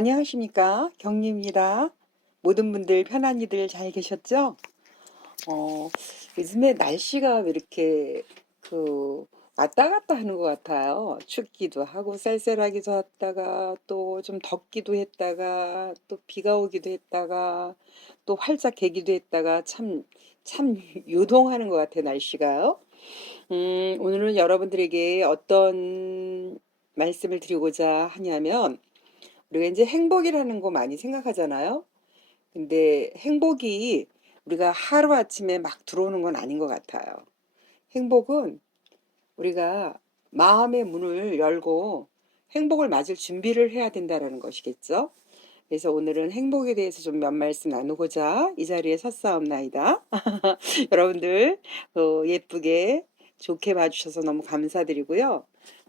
안녕하십니까? 경리입니다. 모든 분들 편안히들 잘 계셨죠? 어, 요즘에 날씨가 왜 이렇게 그 왔다 갔다 하는 것 같아요. 춥기도 하고 쌀쌀하기도 했다가 또 좀 덥기도 했다가 또 비가 오기도 했다가 또 활짝 개기도 했다가 참 요동하는 것 같아요, 날씨가요. 오늘은 여러분들에게 어떤 말씀을 드리고자 하냐면 우리가 이제 행복이라는 거 많이 생각하잖아요. 근데 행복이 우리가 하루아침에 막 들어오는 건 아닌 것 같아요. 행복은 우리가 마음의 문을 열고 행복을 맞을 준비를 해야 된다는 것이겠죠. 그래서 오늘은 행복에 대해서 좀 몇 말씀 나누고자 이 자리에 섰사옵나이다. 여러분들 예쁘게 좋게 봐주셔서 너무 감사드리고요.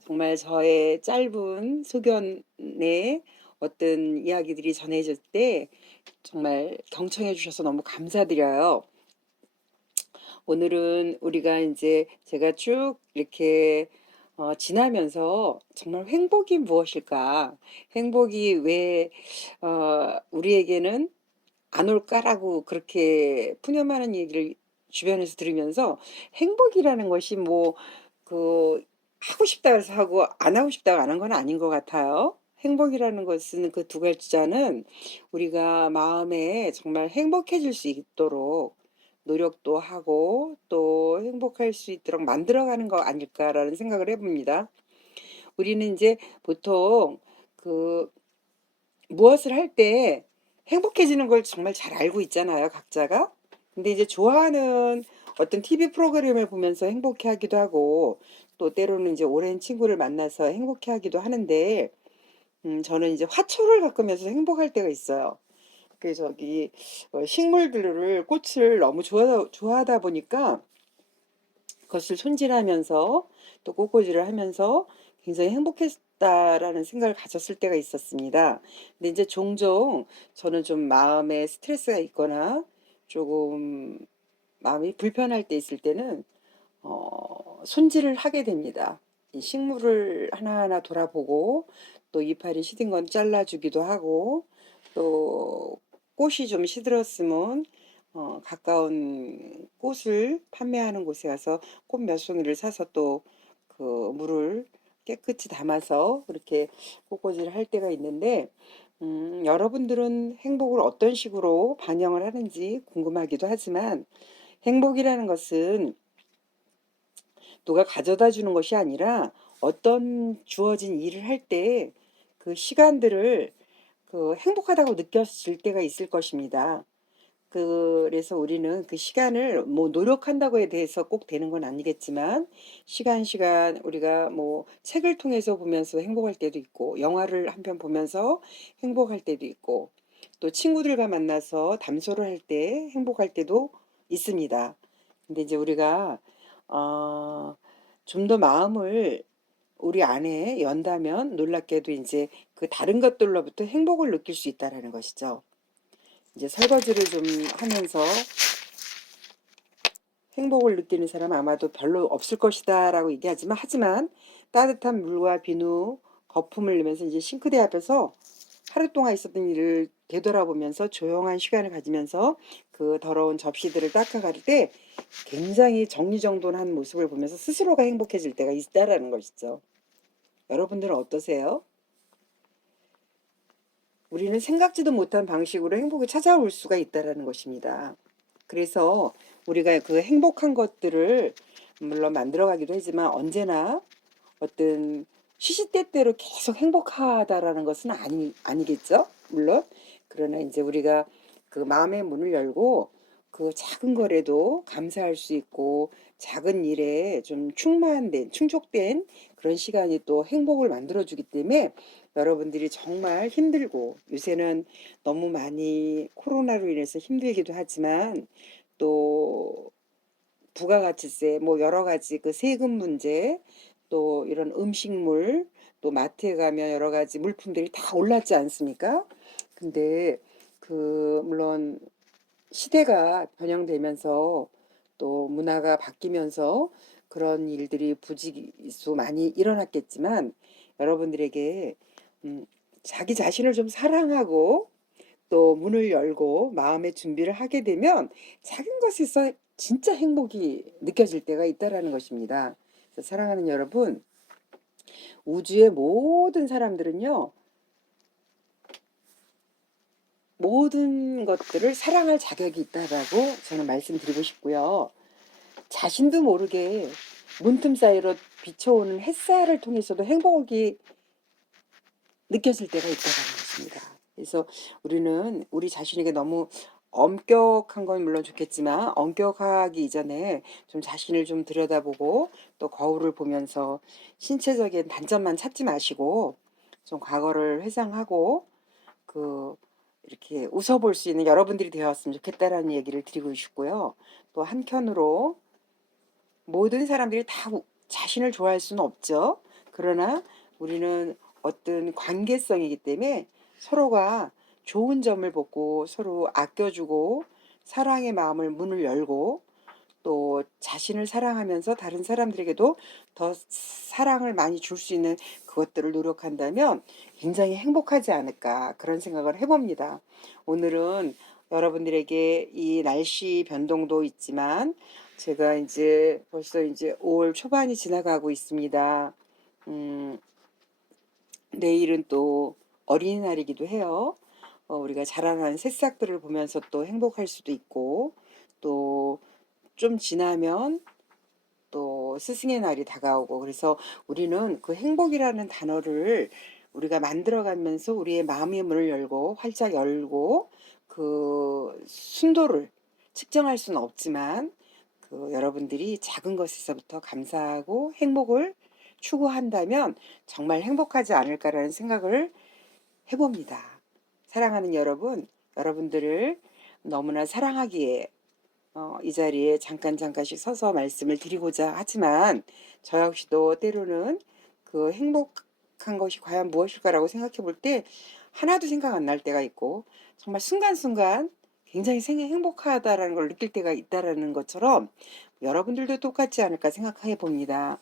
정말 저의 짧은 소견에 어떤 이야기들이 전해질 때 정말 경청해 주셔서 너무 감사드려요. 오늘은 우리가 이제 제가 쭉 이렇게 지나면서 정말 행복이 무엇일까? 행복이 왜 우리에게는 안 올까라고 그렇게 푸념하는 얘기를 주변에서 들으면서 행복이라는 것이 뭐 그 하고 싶다 해서 하고 안 하고 싶다고 안 한 건 아닌 것 같아요. 행복이라는 것은 그 두 글자는 우리가 마음에 정말 행복해질 수 있도록 노력도 하고 또 행복할 수 있도록 만들어가는 거 아닐까라는 생각을 해봅니다. 우리는 이제 보통 그 무엇을 할 때 행복해지는 걸 정말 잘 알고 있잖아요, 각자가. 근데 이제 좋아하는 어떤 TV 프로그램을 보면서 행복해 하기도 하고, 또 때로는 이제 오랜 친구를 만나서 행복해 하기도 하는데, 저는 이제 화초를 가꾸면서 행복할 때가 있어요. 그래서 이 식물들을, 꽃을 너무 좋아하다 보니까 그것을 손질하면서 또 꽃꽂이를 하면서 굉장히 행복했다라는 생각을 가졌을 때가 있었습니다. 근데 이제 종종 저는 좀 마음에 스트레스가 있거나 조금 마음이 불편할 때 있을 때는 손질을 하게 됩니다. 이 식물을 하나하나 돌아보고 또 이파리 시든 건 잘라주기도 하고 또 꽃이 좀 시들었으면 가까운 꽃을 판매하는 곳에 가서 꽃 몇 송이를 사서 또 그 물을 깨끗이 담아서 그렇게 꽃꽂이를 할 때가 있는데 여러분들은 행복을 어떤 식으로 반영을 하는지 궁금하기도 하지만 행복이라는 것은 누가 가져다 주는 것이 아니라 어떤 주어진 일을 할 때 그 시간들을 그 행복하다고 느꼈을 때가 있을 것입니다. 그래서 우리는 그 시간을 뭐 노력한다고 에 대해서 꼭 되는 건 아니겠지만 시간 우리가 뭐 책을 통해서 보면서 행복할 때도 있고 영화를 한 편 보면서 행복할 때도 있고 또 친구들과 만나서 담소를 할 때 행복할 때도 있습니다. 근데 이제 우리가 어, 좀 더 마음을 우리 안에 연다면 놀랍게도 이제 그 다른 것들로부터 행복을 느낄 수 있다라는 것이죠. 이제 설거지를 좀 하면서 행복을 느끼는 사람은 아마도 별로 없을 것이다라고 얘기하지만 하지만 따뜻한 물과 비누, 거품을 넣으면서 이제 싱크대 앞에서 하루 동안 있었던 일을 되돌아보면서 조용한 시간을 가지면서 그 더러운 접시들을 닦아갈 때 굉장히 정리정돈한 모습을 보면서 스스로가 행복해질 때가 있다라는 것이죠. 여러분들은 어떠세요? 우리는 생각지도 못한 방식으로 행복이 찾아올 수가 있다라는 것입니다. 그래서 우리가 그 행복한 것들을 물론 만들어가기도 하지만 언제나 어떤 시시때때로 계속 행복하다라는 것은 아니겠죠? 물론. 그러나 이제 우리가 그 마음의 문을 열고 그 작은 거라도 감사할 수 있고 작은 일에 좀 충족된 그런 시간이 또 행복을 만들어주기 때문에 여러분들이 정말 힘들고 요새는 너무 많이 코로나로 인해서 힘들기도 하지만 또 부가가치세 뭐 여러 가지 그 세금 문제 또 이런 음식물 또 마트에 가면 여러 가지 물품들이 다 올랐지 않습니까? 근데 물론 시대가 변형되면서 또 문화가 바뀌면서 그런 일들이 부지기수 많이 일어났겠지만 여러분들에게 음, 자기 자신을 좀 사랑하고 또 문을 열고 마음의 준비를 하게 되면 작은 것에서 진짜 행복이 느껴질 때가 있다라는 것입니다. 그래서 사랑하는 여러분, 우주의 모든 사람들은요, 모든 것들을 사랑할 자격이 있다라고 저는 말씀드리고 싶고요. 자신도 모르게 문틈 사이로 비춰오는 햇살을 통해서도 행복이 느껴질 때가 있다는 것입니다. 그래서 우리는 우리 자신에게 너무 엄격한 건 물론 좋겠지만 엄격하기 이전에 좀 자신을 좀 들여다보고 또 거울을 보면서 신체적인 단점만 찾지 마시고 좀 과거를 회상하고 그 이렇게 웃어볼 수 있는 여러분들이 되었으면 좋겠다라는 얘기를 드리고 싶고요. 또 한편으로 모든 사람들이 다 자신을 좋아할 수는 없죠. 그러나 우리는 어떤 관계성이기 때문에 서로가 좋은 점을 보고 서로 아껴주고 사랑의 마음을 문을 열고 또 자신을 사랑하면서 다른 사람들에게도 더 사랑을 많이 줄 수 있는 그것들을 노력한다면 굉장히 행복하지 않을까 그런 생각을 해봅니다. 오늘은 여러분들에게 이 날씨 변동도 있지만 제가 이제 벌써 이제 5월 초반이 지나가고 있습니다. 음, 내일은 또 어린이날이기도 해요. 우리가 자라나는 새싹들을 보면서 또 행복할 수도 있고 또 좀 지나면 또 스승의 날이 다가오고 그래서 우리는 그 행복이라는 단어를 우리가 만들어가면서 우리의 마음의 문을 열고 활짝 열고 그 순도를 측정할 수는 없지만 그 여러분들이 작은 것에서부터 감사하고 행복을 추구한다면 정말 행복하지 않을까라는 생각을 해봅니다. 사랑하는 여러분, 여러분들을 너무나 사랑하기에 이 자리에 잠깐씩 서서 말씀을 드리고자 하지만 저 역시도 때로는 그 행복한 것이 과연 무엇일까라고 생각해 볼 때 하나도 생각 안 날 때가 있고 정말 순간순간 굉장히 행복하다라는 걸 느낄 때가 있다라는 것처럼 여러분들도 똑같지 않을까 생각해 봅니다.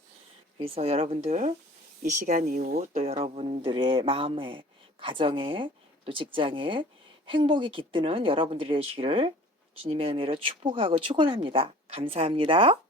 그래서 여러분들 이 시간 이후 또 여러분들의 마음에 가정에 또 직장에 행복이 깃드는 여러분들이 되시기를 주님의 은혜로 축복하고 축원합니다. 감사합니다.